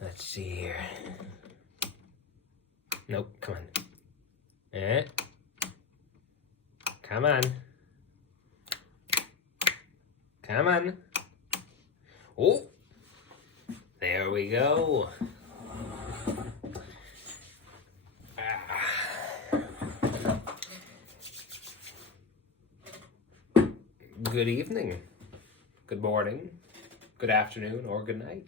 Let's see here. Nope, come on. Come on. Come on. Oh, there we go. Good evening, good morning, good afternoon, or good night.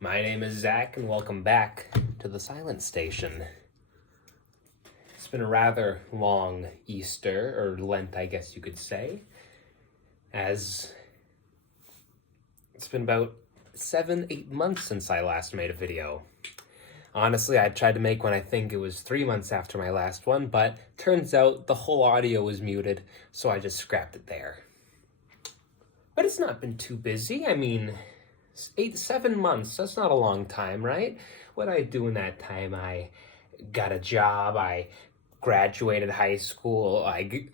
My name is Zach, and welcome back to the Silent Station. It's been a rather long Easter, or Lent, I guess you could say, as it's been about 7-8 months since I last made a video. Honestly, I tried to make one, I think it was 3 months after my last one, but turns out the whole audio was muted, so I just scrapped it there. But it's not been too busy. I mean, 7 months, that's not a long time, right? What did I do in that time? I got a job, I graduated high school, I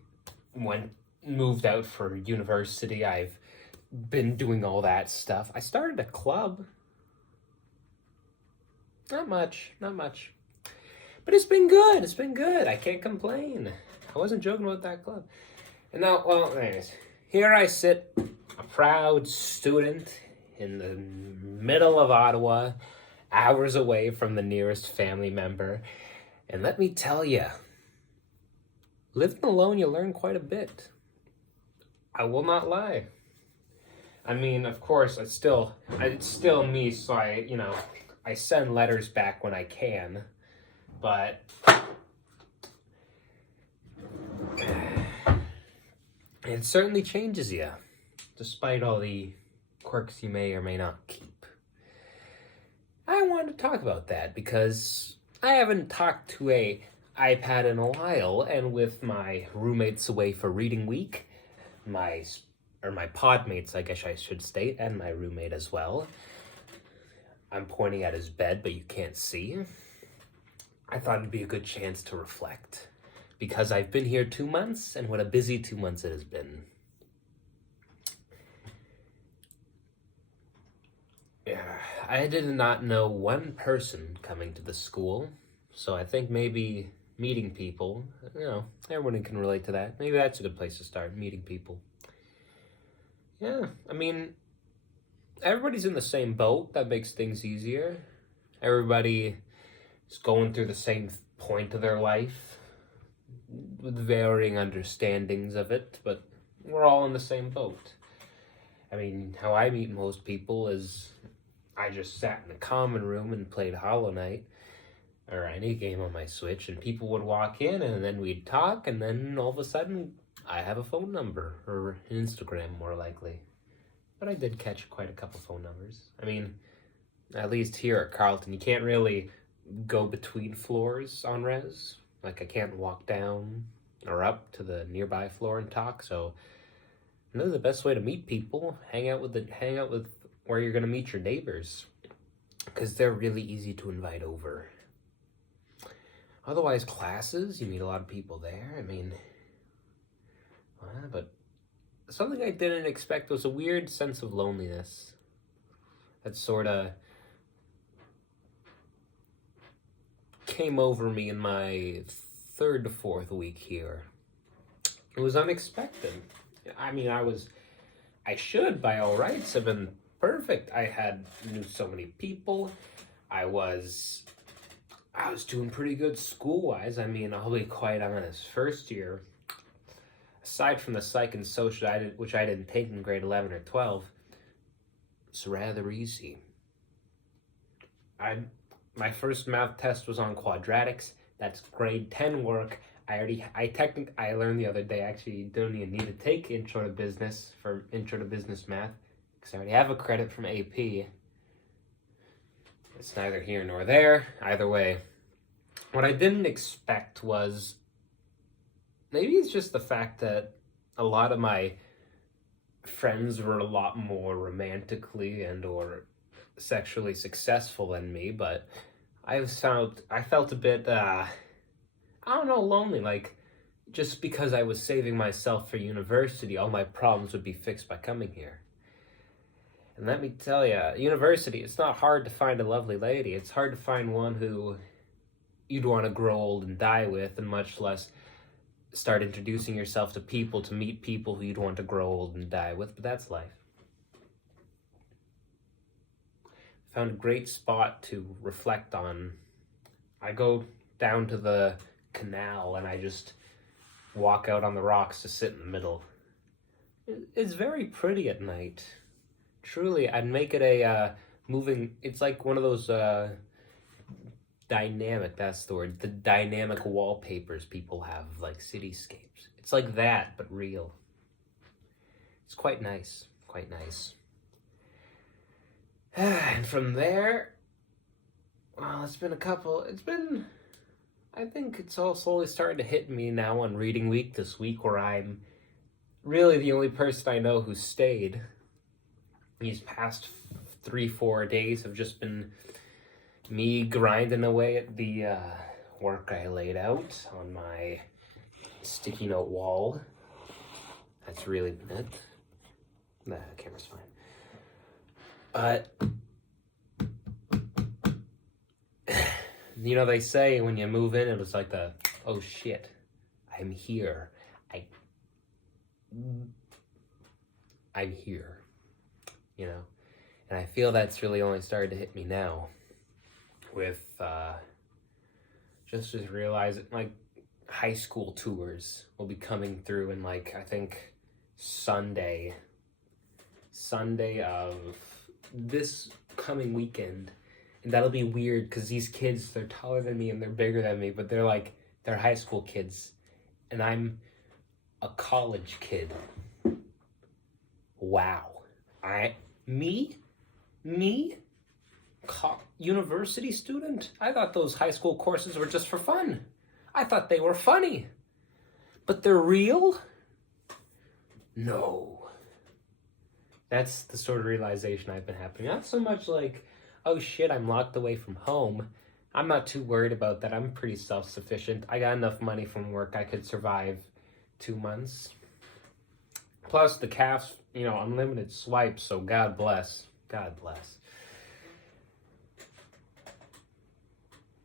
moved out for university, I've been doing all that stuff. I started a club. Not much. But it's been good. I can't complain. I wasn't joking about that club. And now, well, anyways, here I sit, a proud student in the middle of Ottawa, hours away from the nearest family member. And let me tell you, living alone, you learn quite a bit. I will not lie. I mean, of course, it's still me, so I send letters back when I can, but it certainly changes you, despite all the quirks you may or may not keep. I wanted to talk about that because I haven't talked to a iPad in a while, and with my roommates away for reading week, my podmates, I guess I should state, and my roommate as well. I'm pointing at his bed, but you can't see. I thought it'd be a good chance to reflect, because I've been here 2 months, and what a busy 2 months it has been. I did not know one person coming to the school, so I think maybe meeting people, everyone can relate to that. Maybe that's a good place to start, meeting people. Yeah, I mean, everybody's in the same boat. That makes things easier. Everybody is going through the same point of their life with varying understandings of it, but we're all in the same boat. I mean, how I meet most people is I just sat in the common room and played Hollow Knight or any game on my Switch, and people would walk in, and then we'd talk, and then all of a sudden I have a phone number, or Instagram more likely. But I did catch quite a couple phone numbers. I mean, at least here at Carleton, you can't really go between floors on res. Like, I can't walk down or up to the nearby floor and talk. So, the best way to meet people, hang out with where you're gonna meet your neighbors, because they're really easy to invite over. Otherwise, classes, you meet a lot of people there. I mean, but something I didn't expect was a weird sense of loneliness that sort of came over me in my 3rd to 4th week here. It was unexpected. I mean, I should by all rights have been perfect. I knew so many people. I was doing pretty good school-wise. I mean, I'll be quite honest. First year, aside from the psych and social, which I didn't take in grade 11 or 12, it's rather easy. My first math test was on quadratics. That's grade 10 work. I learned the other day, actually, you don't even need to take Intro to Business Math, because I already have a credit from AP. It's neither here nor there. Either way, what I didn't expect was, maybe it's just the fact that a lot of my friends were a lot more romantically and or sexually successful than me, but I felt a bit, lonely. Like, just because I was saving myself for university, all my problems would be fixed by coming here. And let me tell you, university, it's not hard to find a lovely lady. It's hard to find one who you'd want to grow old and die with, and much less start introducing yourself to people to meet people who you'd want to grow old and die with, but that's life. Found a great spot to reflect on. I go down to the canal and I just walk out on the rocks to sit in the middle. It's very pretty at night. Truly, I'd make it a moving, it's like one of those dynamic, that's the word, the dynamic wallpapers people have, like cityscapes. It's like that, but real. It's quite nice, quite nice. And from there, well, I think it's all slowly starting to hit me now on reading week this week, where I'm really the only person I know who stayed. These past 3-4 days have just been me grinding away at the work I laid out on my sticky note wall. That's really been it. The camera's fine. But, you know, they say when you move in, it's like oh shit, I'm here. I'm here, you know? And I feel that's really only started to hit me now with just realizing, like, high school tours will be coming through in, like, I think Sunday of this coming weekend. And that'll be weird because these kids, they're taller than me and they're bigger than me, but they're high school kids. And I'm a college kid. Wow. Me? University student? I thought those high school courses were just for fun. I thought they were funny. But they're real? No. That's the sort of realization I've been having. Not so much like, oh shit, I'm locked away from home. I'm not too worried about that. I'm pretty self-sufficient. I got enough money from work. I could survive 2 months. Plus the CAF's, unlimited swipes, so God bless. God bless.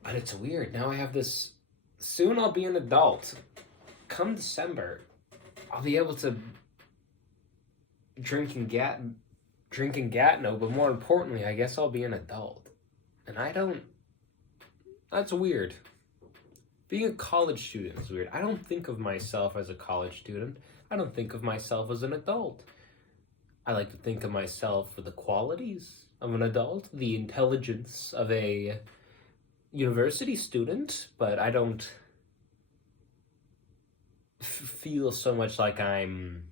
But it's weird. Now I have this, soon I'll be an adult. Come December, I'll be able to drinking Gatineau, but more importantly, I guess I'll be an adult. And that's weird. Being a college student is weird. I don't think of myself as a college student. I don't think of myself as an adult. I like to think of myself for the qualities of an adult, the intelligence of a university student, but I don't feel so much like I am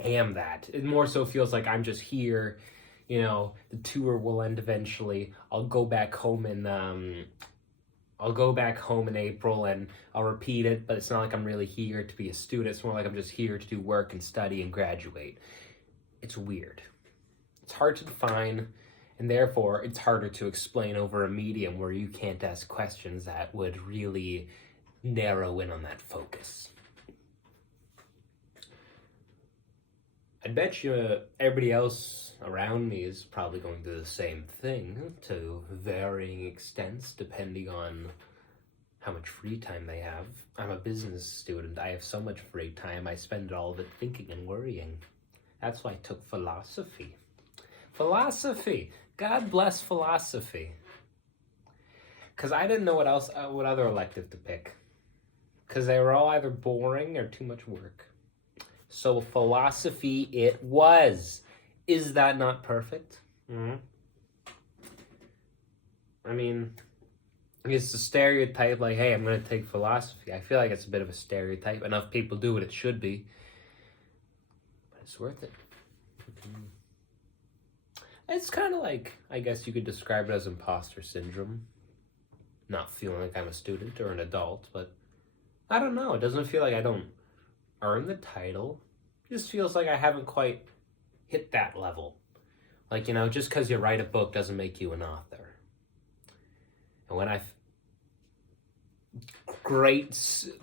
that. It more so feels like I'm just here, the tour will end eventually. I'll go back home in April and I'll repeat it, but it's not like I'm really here to be a student. It's more like I'm just here to do work and study and graduate. It's weird. It's hard to define, and therefore it's harder to explain over a medium where you can't ask questions that would really narrow in on that focus. I bet you everybody else around me is probably going through the same thing to varying extents depending on how much free time they have. I'm a business student. I have so much free time. I spend all of it thinking and worrying. That's why I took philosophy. Philosophy. God bless philosophy. Because I didn't know what other elective to pick. Because they were all either boring or too much work. So philosophy it was. Is that not perfect? Mm-hmm. I mean, it's a stereotype like, hey, I'm going to take philosophy. I feel like it's a bit of a stereotype. Enough people do it, it should be. But it's worth it. Mm-hmm. It's kind of like, I guess you could describe it as imposter syndrome. Not feeling like I'm a student or an adult, but I don't know. It doesn't feel like I don't earn the title. It just feels like I haven't quite hit that level. Like, just because you write a book doesn't make you an author. And when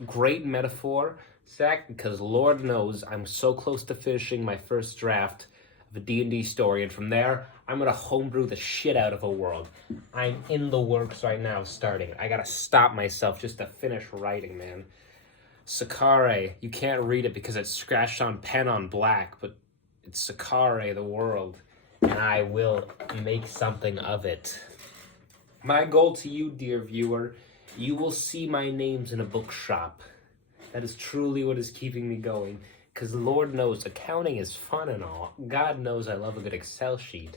great metaphor, Zach, because Lord knows I'm so close to finishing my first draft of a D&D story, and from there, I'm gonna homebrew the shit out of a world. I'm in the works right now, starting. I gotta stop myself just to finish writing, man. Sakare, you can't read it because it's scratched on pen on black, but it's Sakare, the world, and I will make something of it. My goal to you, dear viewer, you will see my names in a bookshop. That is truly what is keeping me going, because Lord knows accounting is fun and all. God knows I love a good Excel sheet.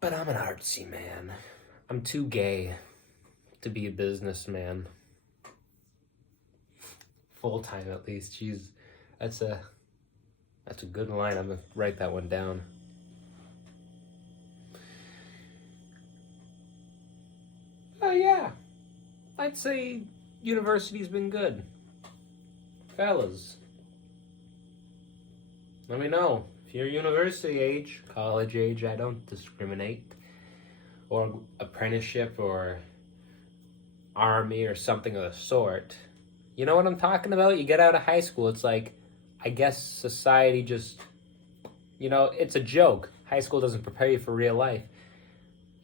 But I'm an artsy man. I'm too gay to be a businessman. Full time, at least. Jeez, that's a good line. I'm gonna write that one down. Oh yeah, I'd say university's been good. Fellas, let me know if you're university age, college age. I don't discriminate. Or apprenticeship or army or something of the sort. You know what I'm talking about? You get out of high school, it's like, I guess society just, it's a joke. High school doesn't prepare you for real life.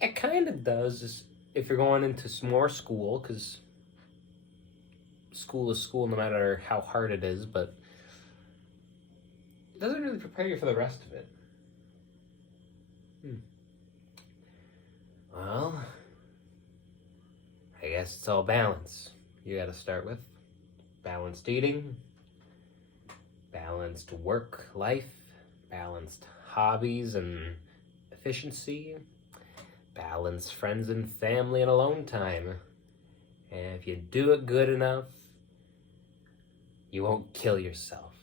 It kind of does if you're going into some more school, because school is school no matter how hard it is, but it doesn't really prepare you for the rest of it. Well, I guess it's all balance. You gotta start with balanced eating, balanced work life, balanced hobbies and efficiency, balanced friends and family and alone time. And if you do it good enough, you won't kill yourself.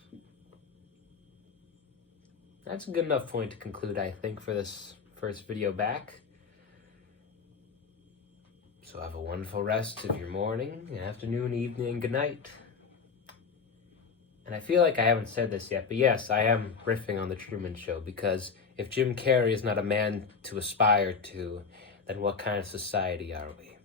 That's a good enough point to conclude, I think, for this first video back. So have a wonderful rest of your morning, afternoon, evening, good night. And I feel like I haven't said this yet, but yes, I am riffing on The Truman Show, because if Jim Carrey is not a man to aspire to, then what kind of society are we?